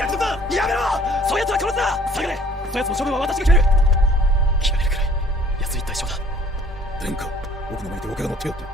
逆だ。やめろ。そういうやつは殺すな。下がれ。そやつの処分は私が決める。決めるくらい安い代償だ。殿下、僕の前でお怪我の手をって、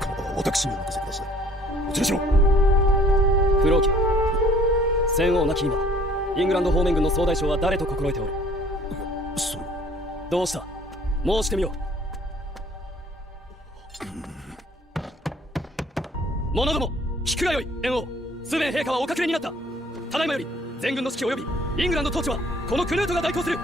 この場は私にお任せください。お連れしろ。フローキ、戦王なき今、イングランド方面軍の総大将は誰と心得ておる？それはどうした？申してみよ。者ども、聞くがよい。燕王、スベン陛下はお隠れになった。ただいまより全軍の指揮及びイングランド統治はこのクヌートが代行する。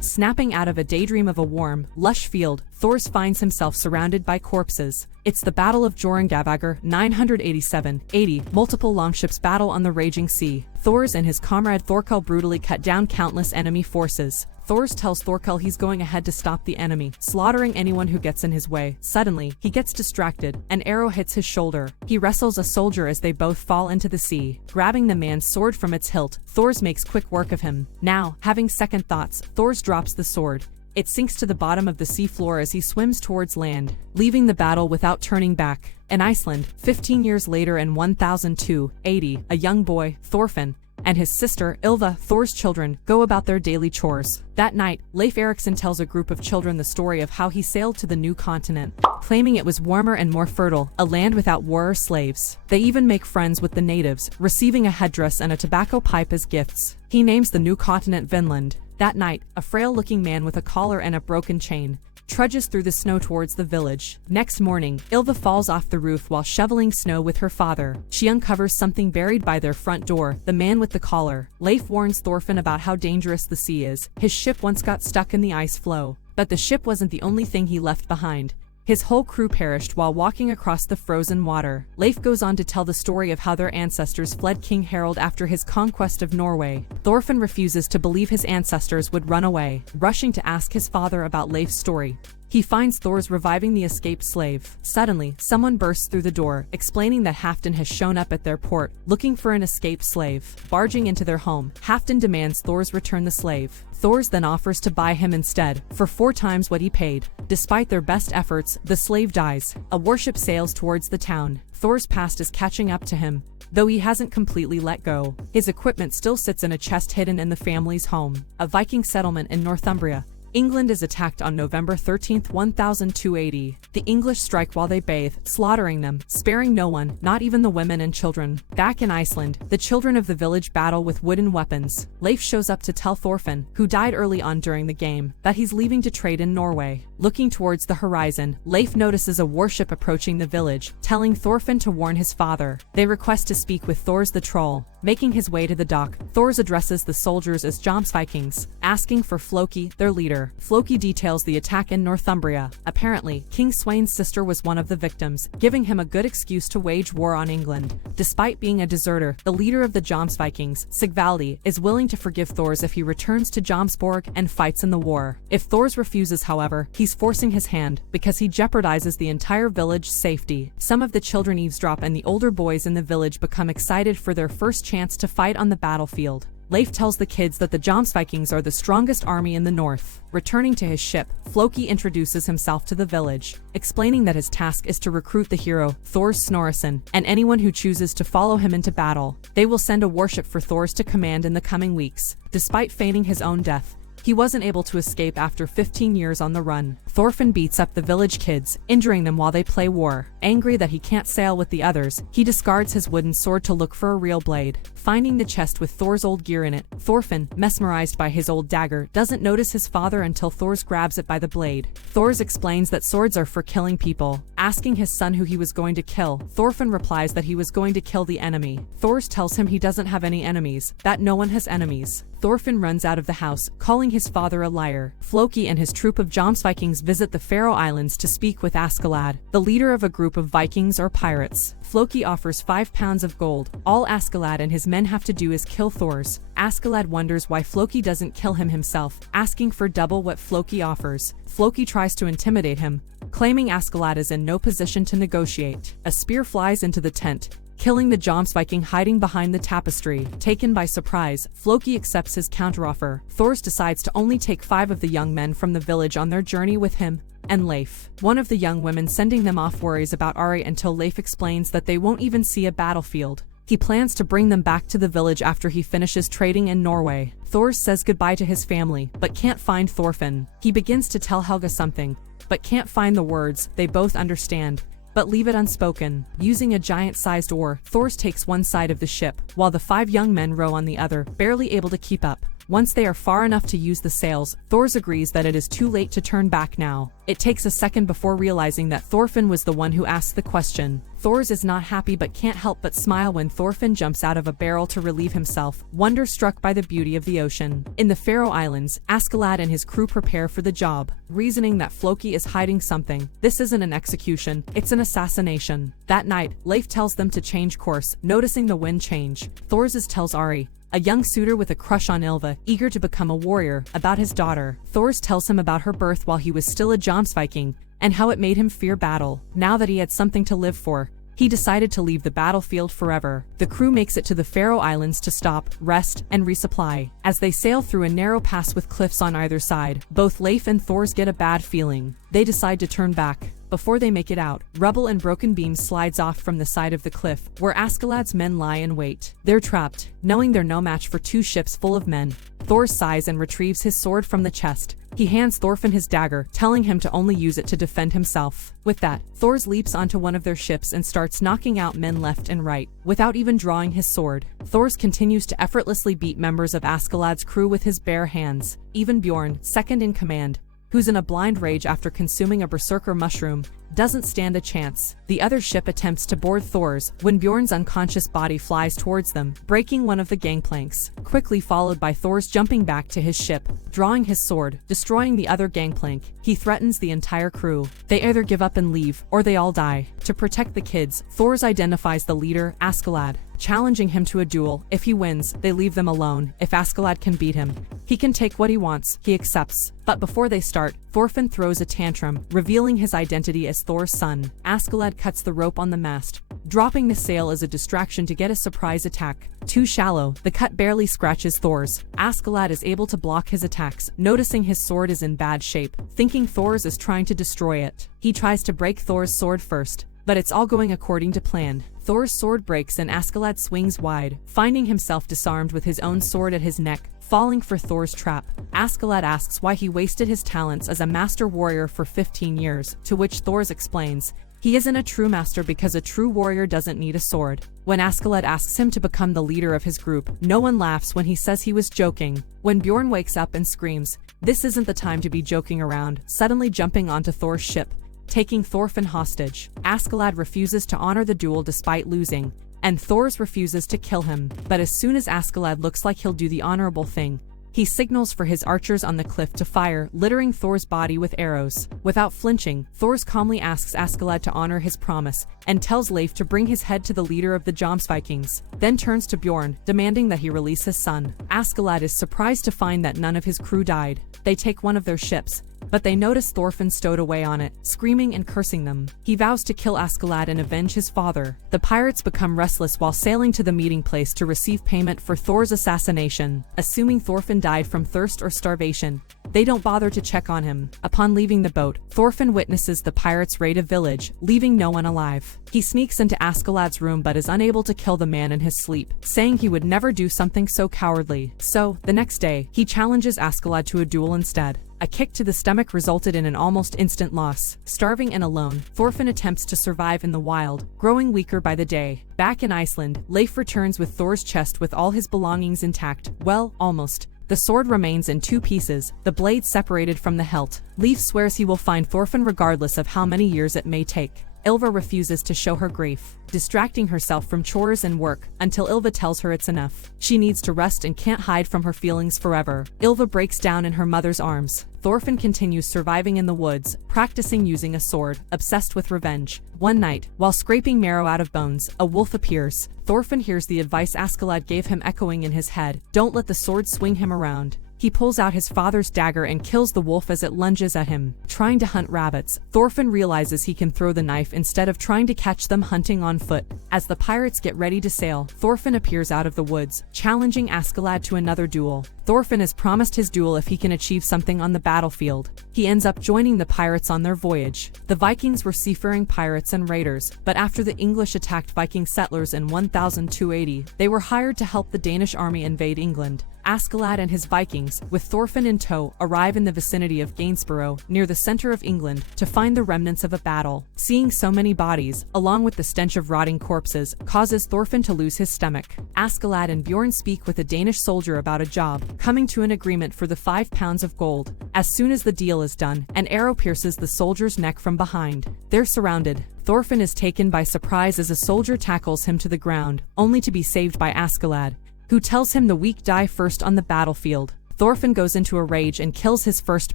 Snapping out of a daydream of a warm, lush field, Thors finds himself surrounded by corpses. It's the Battle of Jorungavagar 987-80, multiple longships battle on the raging sea. Thors and his comrade Thorkel brutally cut down countless enemy forces. Thors tells Thorkel he's going ahead to stop the enemy, slaughtering anyone who gets in his way. Suddenly, he gets distracted. An arrow hits his shoulder. He wrestles a soldier as they both fall into the sea. Grabbing the man's sword from its hilt, Thors makes quick work of him. Now, having second thoughts, Thors drops the sword. It sinks to the bottom of the seafloor as he swims towards land, leaving the battle without turning back. In Iceland, 15 years later in 1002-80, a young boy, Thorfinn, and his sister, Ylva, Thor's children, go about their daily chores. That night, Leif Erikson tells a group of children the story of how he sailed to the new continent, claiming it was warmer and more fertile, a land without war or slaves. They even make friends with the natives, receiving a headdress and a tobacco pipe as gifts. He names the new continent Vinland. That night, a frail-looking man with a collar and a broken chain trudges through the snow towards the village. Next morning, Ylva falls off the roof while shoveling snow with her father. She uncovers something buried by their front door, the man with the collar. Leif warns Thorfinn about how dangerous the sea is. His ship once got stuck in the ice floe. But the ship wasn't the only thing he left behind. His whole crew perished while walking across the frozen water. Leif goes on to tell the story of how their ancestors fled King Harald after his conquest of Norway. Thorfinn refuses to believe his ancestors would run away, rushing to ask his father about Leif's story. He finds Thors reviving the escaped slave. Suddenly, someone bursts through the door, explaining that Halfdan has shown up at their port, looking for an escaped slave. Barging into their home, Halfdan demands Thors return the slave. Thors then offers to buy him instead, for 4 times what he paid. Despite their best efforts, the slave dies. A warship sails towards the town. Thor's past is catching up to him, though he hasn't completely let go. His equipment still sits in a chest hidden in the family's home, a Viking settlement in Northumbria. England is attacked on November 13, 1280. The English strike while they bathe, slaughtering them, sparing no one, not even the women and children. Back in Iceland, the children of the village battle with wooden weapons. Leif shows up to tell Thorfinn, who died early on during the game, that he's leaving to trade in Norway. Looking towards the horizon, Leif notices a warship approaching the village, telling Thorfinn to warn his father. They request to speak with Thors the troll. Making his way to the dock, Thors addresses the soldiers as Vikings, asking for Floki, their leader. Floki details the attack in Northumbria. Apparently, King Sweyn's sister was one of the victims, giving him a good excuse to wage war on England. Despite being a deserter, the leader of the Vikings, Sigvaldi, is willing to forgive Thors if he returns to Jomsborg and fights in the war. If Thors refuses, however, he's forcing his hand, because he jeopardizes the entire village's safety. Some of the children eavesdrop and the older boys in the village become excited for their first chance to fight on the battlefield. Leif tells the kids that the Vikings are the strongest army in the north. Returning to his ship, Floki introduces himself to the village, explaining that his task is to recruit the hero, Thors Snorrason, and anyone who chooses to follow him into battle. They will send a warship for Thors to command in the coming weeks. Despite feigning his own death, he wasn't able to escape after 15 years on the run. Thorfinn beats up the village kids, injuring them while they play war. Angry that he can't sail with the others, he discards his wooden sword to look for a real blade. Finding the chest with Thor's old gear in it, Thorfinn, mesmerized by his old dagger, doesn't notice his father until Thors grabs it by the blade. Thors explains that swords are for killing people. Asking his son who he was going to kill, Thorfinn replies that he was going to kill the enemy. Thors tells him he doesn't have any enemies, that no one has enemies. Thorfinn runs out of the house, calling his father a liar. Floki and his troop of Vikings visit the Faroe Islands to speak with Askeladd, the leader of a group of Vikings or pirates. Floki offers 5 pounds of gold. All Askeladd and his men have to do is kill Thors. Askeladd wonders why Floki doesn't kill him himself, asking for double what Floki offers. Floki tries to intimidate him, claiming Askeladd is in no position to negotiate. A spear flies into the tent, killing the Viking hiding behind the tapestry. Taken by surprise, Floki accepts his counteroffer. Thors decides to only take 5 of the young men from the village on their journey with him and Leif. One of the young women sending them off worries about Ari until Leif explains that they won't even see a battlefield. He plans to bring them back to the village after he finishes trading in Norway. Thor says goodbye to his family, but can't find Thorfinn. He begins to tell Helga something, but can't find the words they both understand, but leave it unspoken. Using a giant-sized oar, Thor takes one side of the ship, while the 5 young men row on the other, barely able to keep up. Once they are far enough to use the sails, Thor agrees that it is too late to turn back now. It takes a second before realizing that Thorfinn was the one who asked the question. Thor is not happy but can't help but smile when Thorfinn jumps out of a barrel to relieve himself, wonder-struck by the beauty of the ocean. In the Faroe Islands, Askeladd and his crew prepare for the job, reasoning that Floki is hiding something. This isn't an execution, it's an assassination. That night, Leif tells them to change course, noticing the wind change. Thor's tells Ari, a young suitor with a crush on Ylva, eager to become a warrior, about his daughter. Thors tells him about her birth while he was still a Jomsviking, and how it made him fear battle. Now that he had something to live for, he decided to leave the battlefield forever. The crew makes it to the Faroe Islands to stop, rest, and resupply. As they sail through a narrow pass with cliffs on either side, both Leif and Thors get a bad feeling. They decide to turn back. Before they make it out, rubble and broken beams slides off from the side of the cliff, where Askeladd's men lie in wait. They're trapped, knowing they're no match for 2 ships full of men. Thor sighs and retrieves his sword from the chest. He hands Thorfinn his dagger, telling him to only use it to defend himself. With that, Thor leaps onto one of their ships and starts knocking out men left and right, without even drawing his sword. Thor continues to effortlessly beat members of Askeladd's crew with his bare hands. Even Bjorn, second in command, who's in a blind rage after consuming a berserker mushroom, doesn't stand a chance. The other ship attempts to board Thor's when Bjorn's unconscious body flies towards them, breaking one of the gangplanks, quickly followed by Thor's jumping back to his ship, drawing his sword, destroying the other gangplank. He threatens the entire crew. They either give up and leave, or they all die. To protect the kids, Thor's identifies the leader, Askeladd, challenging him to a duel. If he wins, they leave them alone. If Askeladd can beat him, he can take what he wants. He accepts. But before they start, Thorfinn throws a tantrum, revealing his identity as Thor's son. Askeladd cuts the rope on the mast, dropping the sail as a distraction to get a surprise attack. Too shallow, the cut barely scratches Thor's. Askeladd is able to block his attacks, noticing his sword is in bad shape, thinking Thor's is trying to destroy it. He tries to break Thor's sword first, but it's all going according to plan. Thor's sword breaks and Askeladd swings wide, finding himself disarmed with his own sword at his neck, falling for Thor's trap. Askeladd asks why he wasted his talents as a master warrior for 15 years, to which Thor's explains, he isn't a true master because a true warrior doesn't need a sword. When Askeladd asks him to become the leader of his group, no one laughs when he says he was joking. When Bjorn wakes up and screams, "This isn't the time to be joking around," suddenly jumping onto Thor's ship, taking Thorfinn hostage. Askeladd refuses to honor the duel despite losing, and Thors refuses to kill him. But as soon as Askeladd looks like he'll do the honorable thing, he signals for his archers on the cliff to fire, littering Thor's body with arrows. Without flinching, Thor calmly asks Askeladd to honor his promise, and tells Leif to bring his head to the leader of the Jomsvikings, then turns to Bjorn, demanding that he release his son. Askeladd is surprised to find that none of his crew died. They take one of their ships, but they notice Thorfinn stowed away on it, screaming and cursing them. He vows to kill Askeladd and avenge his father. The pirates become restless while sailing to the meeting place to receive payment for Thor's assassination. Assuming Thorfinn died from thirst or starvation, they don't bother to check on him. Upon leaving the boat, Thorfinn witnesses the pirates raid a village, leaving no one alive. He sneaks into Askeladd's room but is unable to kill the man in his sleep, saying he would never do something so cowardly. So, the next day, he challenges Askeladd to a duel instead. A kick to the stomach resulted in an almost instant loss. Starving and alone, Thorfinn attempts to survive in the wild, growing weaker by the day. Back in Iceland, Leif returns with Thor's chest with all his belongings intact. Well, almost. The sword remains in 2 pieces, the blade separated from the hilt. Leif swears he will find Thorfinn regardless of how many years it may take. Ylva refuses to show her grief, distracting herself from chores and work, until Ylva tells her it's enough. She needs to rest and can't hide from her feelings forever. Ylva breaks down in her mother's arms. Thorfinn continues surviving in the woods, practicing using a sword, obsessed with revenge. One night, while scraping marrow out of bones, a wolf appears. Thorfinn hears the advice Askeladd gave him echoing in his head: don't let the sword swing him around. He pulls out his father's dagger and kills the wolf as it lunges at him. Trying to hunt rabbits, Thorfinn realizes he can throw the knife instead of trying to catch them hunting on foot. As the pirates get ready to sail, Thorfinn appears out of the woods, challenging Askeladd to another duel. Thorfinn is promised his duel if he can achieve something on the battlefield. He ends up joining the pirates on their voyage. The Vikings were seafaring pirates and raiders, but after the English attacked Viking settlers in 1280, they were hired to help the Danish army invade England. Askeladd and his Vikings, with Thorfinn in tow, arrive in the vicinity of Gainsborough, near the center of England, to find the remnants of a battle. Seeing so many bodies, along with the stench of rotting corpses, causes Thorfinn to lose his stomach. Askeladd and Bjorn speak with a Danish soldier about a job, coming to an agreement for the 5 pounds of gold. As soon as the deal is done, an arrow pierces the soldier's neck from behind. They're surrounded. Thorfinn is taken by surprise as a soldier tackles him to the ground, only to be saved by Askeladd, who tells him the weak die first on the battlefield. Thorfinn goes into a rage and kills his first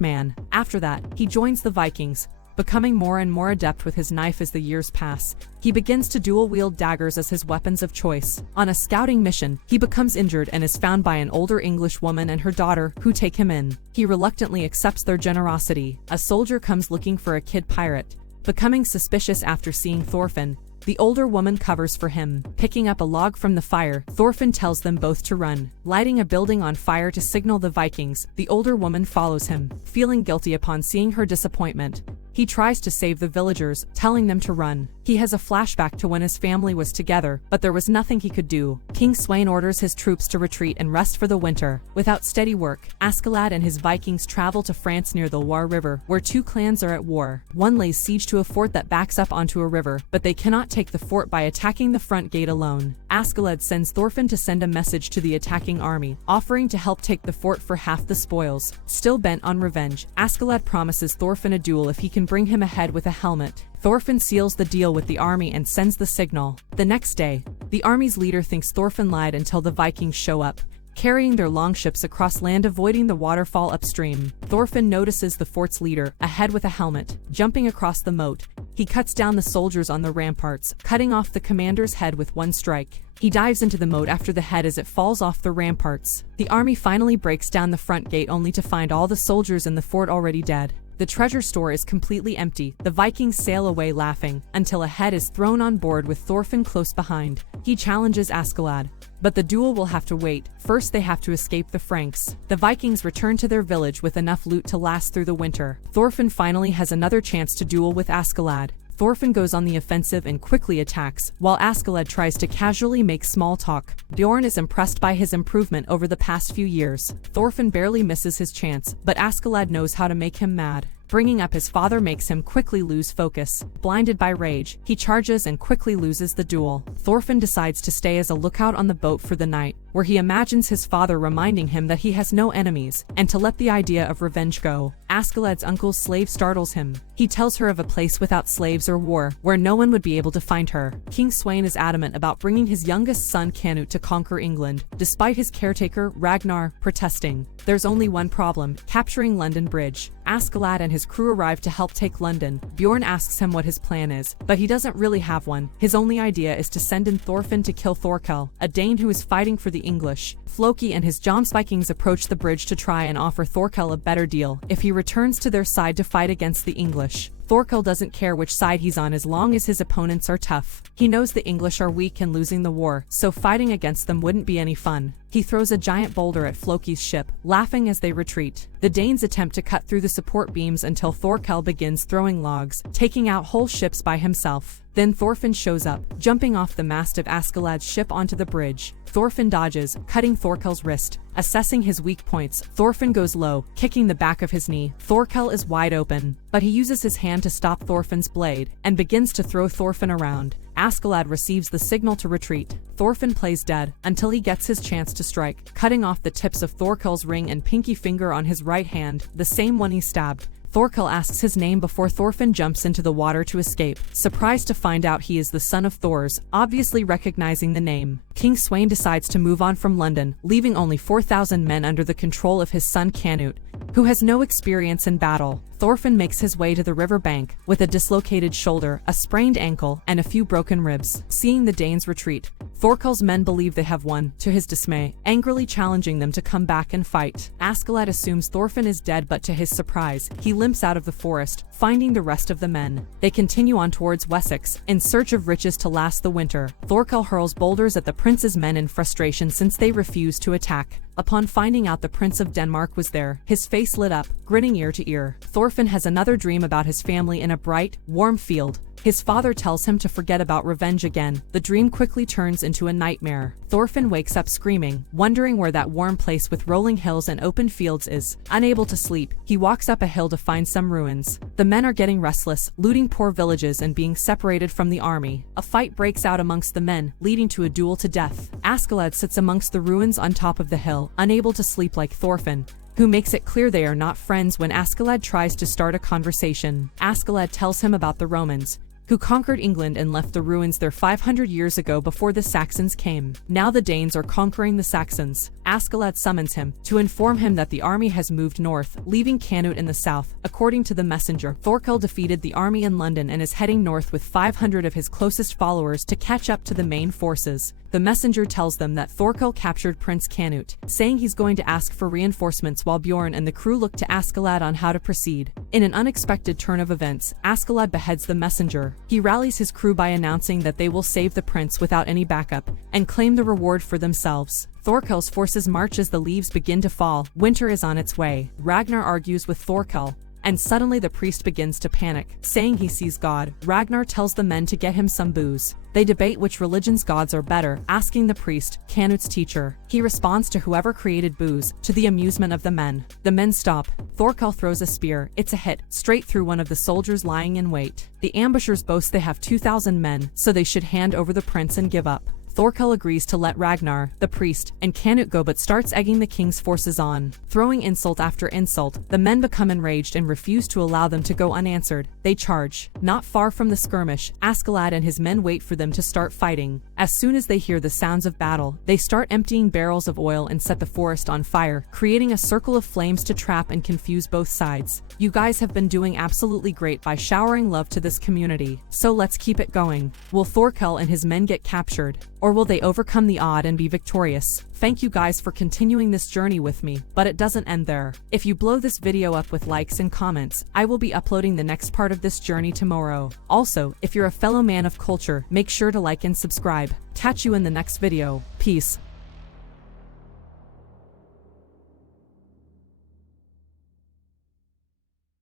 man. After that, he joins the Vikings, becoming more and more adept with his knife as the years pass. He begins to dual-wield daggers as his weapons of choice. On a scouting mission, he becomes injured and is found by an older English woman and her daughter, who take him in. He reluctantly accepts their generosity. A soldier comes looking for a kid pirate. Becoming suspicious after seeing Thorfinn, the older woman covers for him. Picking up a log from the fire, Thorfinn tells them both to run. Lighting a building on fire to signal the Vikings, the older woman follows him. Feeling guilty upon seeing her disappointment, he tries to save the villagers, telling them to run. He has a flashback to when his family was together, but there was nothing he could do. King Sweyn orders his troops to retreat and rest for the winter. Without steady work, Askeladd and his Vikings travel to France near the Loire River, where 2 clans are at war. One lays siege to a fort that backs up onto a river, but they cannot take the fort by attacking the front gate alone. Askeladd sends Thorfinn to send a message to the attacking army, offering to help take the fort for half the spoils. Still bent on revenge, Askeladd promises Thorfinn a duel if he can bring him ahead with a helmet. Thorfinn seals the deal with the army and sends the signal. The next day, the army's leader thinks Thorfinn lied until the Vikings show up, carrying their longships across land, avoiding the waterfall upstream. Thorfinn notices the fort's leader, ahead with a helmet. Jumping across the moat, he cuts down the soldiers on the ramparts, cutting off the commander's head with one strike. He dives into the moat after the head as it falls off the ramparts. The army finally breaks down the front gate only to find all the soldiers in the fort already dead. The treasure store is completely empty. The Vikings sail away laughing, until a head is thrown on board with Thorfinn close behind. He challenges Askeladd, but the duel will have to wait. First they have to escape the Franks. The Vikings return to their village with enough loot to last through the winter. Thorfinn finally has another chance to duel with Askeladd. Thorfinn goes on the offensive and quickly attacks, while Askeladd tries to casually make small talk. Bjorn is impressed by his improvement over the past few years. Thorfinn barely misses his chance, but Askeladd knows how to make him mad. Bringing up his father makes him quickly lose focus. Blinded by rage, he charges and quickly loses the duel. Thorfinn decides to stay as a lookout on the boat for the night, where he imagines his father reminding him that he has no enemies, and to let the idea of revenge go. Askeladd's uncle's slave startles him. He tells her of a place without slaves or war, where no one would be able to find her. King Sweyn is adamant about bringing his youngest son Canute to conquer England, despite his caretaker, Ragnar, protesting. There's only one problem: capturing London Bridge. Askeladd and his crew arrive to help take London. Bjorn asks him what his plan is, but he doesn't really have one. His only idea is to send in Thorfinn to kill Thorkel, a Dane who is fighting for the English. Floki and his Jomsvikings approach the bridge to try and offer Thorkel a better deal if he returns to their side to fight against the English. Thorkel doesn't care which side he's on as long as his opponents are tough. He knows the English are weak and losing the war, so fighting against them wouldn't be any fun. He throws a giant boulder at Floki's ship, laughing as they retreat. The Danes attempt to cut through the support beams until Thorkel begins throwing logs, taking out whole ships by himself. Then Thorfinn shows up, jumping off the mast of Askeladd's ship onto the bridge. Thorfinn dodges, cutting Thorkel's wrist. Assessing his weak points, Thorfinn goes low, kicking the back of his knee. Thorkel is wide open, but he uses his hand to stop Thorfinn's blade, and begins to throw Thorfinn around. Askeladd receives the signal to retreat. Thorfinn plays dead, until he gets his chance to strike, cutting off the tips of Thorkel's ring and pinky finger on his right hand, the same one he stabbed. Thorkel asks his name before Thorfinn jumps into the water to escape, surprised to find out he is the son of Thor's, obviously recognizing the name. King Sweyn decides to move on from London, leaving only 4,000 men under the control of his son Canute, who has no experience in battle. Thorfinn makes his way to the river bank, with a dislocated shoulder, a sprained ankle, and a few broken ribs. Seeing the Danes retreat, Thorkel's men believe they have won, to his dismay, angrily challenging them to come back and fight. Askeladd assumes Thorfinn is dead, but to his surprise, he limps out of the forest, finding the rest of the men. They continue on towards Wessex, in search of riches to last the winter. Thorkel hurls boulders at the prince's men in frustration since they refuse to attack. Upon finding out the Prince of Denmark was there, his face lit up, grinning ear to ear. Thorfinn has another dream about his family in a bright, warm field. His father tells him to forget about revenge again. The dream quickly turns into a nightmare. Thorfinn wakes up screaming, wondering where that warm place with rolling hills and open fields is. Unable to sleep, he walks up a hill to find some ruins. The men are getting restless, looting poor villages and being separated from the army. A fight breaks out amongst the men, leading to a duel to death. Askeladd sits amongst the ruins on top of the hill, unable to sleep like Thorfinn, who makes it clear they are not friends when Askeladd tries to start a conversation. Askeladd tells him about the Romans, who conquered England and left the ruins there 500 years ago before the Saxons came. Now the Danes are conquering the Saxons. Askeladd summons him to inform him that the army has moved north, leaving Canute in the south. According to the messenger, Thorkel defeated the army in London and is heading north with 500 of his closest followers to catch up to the main forces. The messenger tells them that Thorkel captured Prince Canute, saying he's going to ask for reinforcements while Bjorn and the crew look to Askeladd on how to proceed. In an unexpected turn of events, Askeladd beheads the messenger. He rallies his crew by announcing that they will save the prince without any backup, and claim the reward for themselves. Thorkel's forces march as the leaves begin to fall. Winter is on its way. Ragnar argues with Thorkel, and suddenly the priest begins to panic, saying he sees God. Ragnar tells the men to get him some booze. They debate which religion's gods are better, asking the priest, Canute's teacher. He responds to whoever created booze, to the amusement of the men. The men stop. Thorkel throws a spear. It's a hit, straight through one of the soldiers lying in wait. The ambushers boast they have 2,000 men, so they should hand over the prince and give up. Thorkel agrees to let Ragnar, the priest, and Canute go but starts egging the king's forces on. Throwing insult after insult, the men become enraged and refuse to allow them to go unanswered. They charge. Not far from the skirmish, Askeladd and his men wait for them to start fighting. As soon as they hear the sounds of battle, they start emptying barrels of oil and set the forest on fire, creating a circle of flames to trap and confuse both sides. You guys have been doing absolutely great by showering love to this community, so let's keep it going. Will Thorkel and his men get captured, or will they overcome the odd and be victorious? Thank you guys for continuing this journey with me, but it doesn't end there. If you blow this video up with likes and comments, I will be uploading the next part of this journey tomorrow. Also, if you're a fellow man of culture, make sure to like and subscribe. Catch you in the next video. Peace.